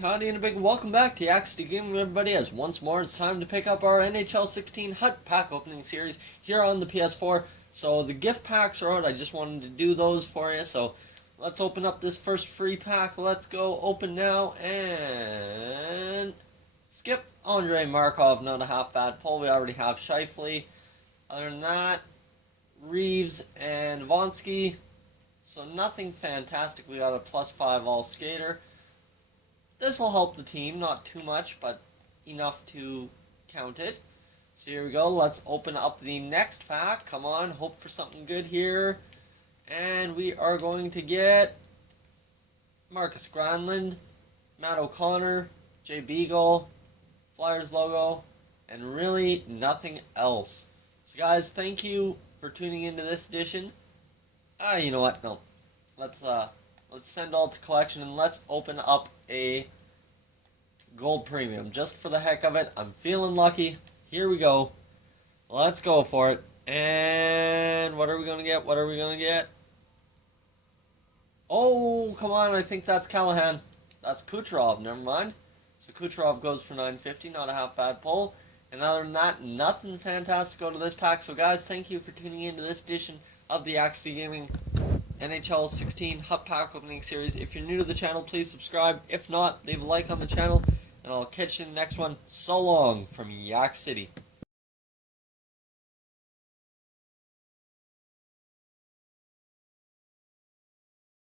howdy and a big welcome back to Yaxty Gaming, everybody, as once more it's time to pick up our NHL 16 HUT pack opening series here on the PS4. So the gift packs are out, I just wanted to do those for you, so let's open up this first free pack. Let's go open now, and skip Andrei Markov, not a half bad pull. We already have Scheifele. Other than that, Reeves and Vonsky, so nothing fantastic. We got a +5 all skater. This will help the team, not too much, but enough to count it. So here we go, let's open up the next pack. Come on, hope for something good here. And we are going to get Marcus Granlund, Matt O'Connor, Jay Beagle, Flyers logo, and really nothing else. So guys, thank you for tuning into this edition. You know what, no. Let's send all to collection and let's open up a gold premium just for the heck of it. I'm feeling lucky. Here we go. Let's go for it. And what are we gonna get? What are we gonna get? Oh, come on! I think that's Callahan. That's Kucherov. Never mind. So Kucherov goes for 950. Not a half bad pull. And other than that, nothing fantastic go to this pack. So guys, thank you for tuning into this edition of the Yaxty Gaming NHL 16 HUT pack opening series. If you're new to the channel, please subscribe. If not, leave a like on the channel, and I'll catch you in the next one. So long from Yak City.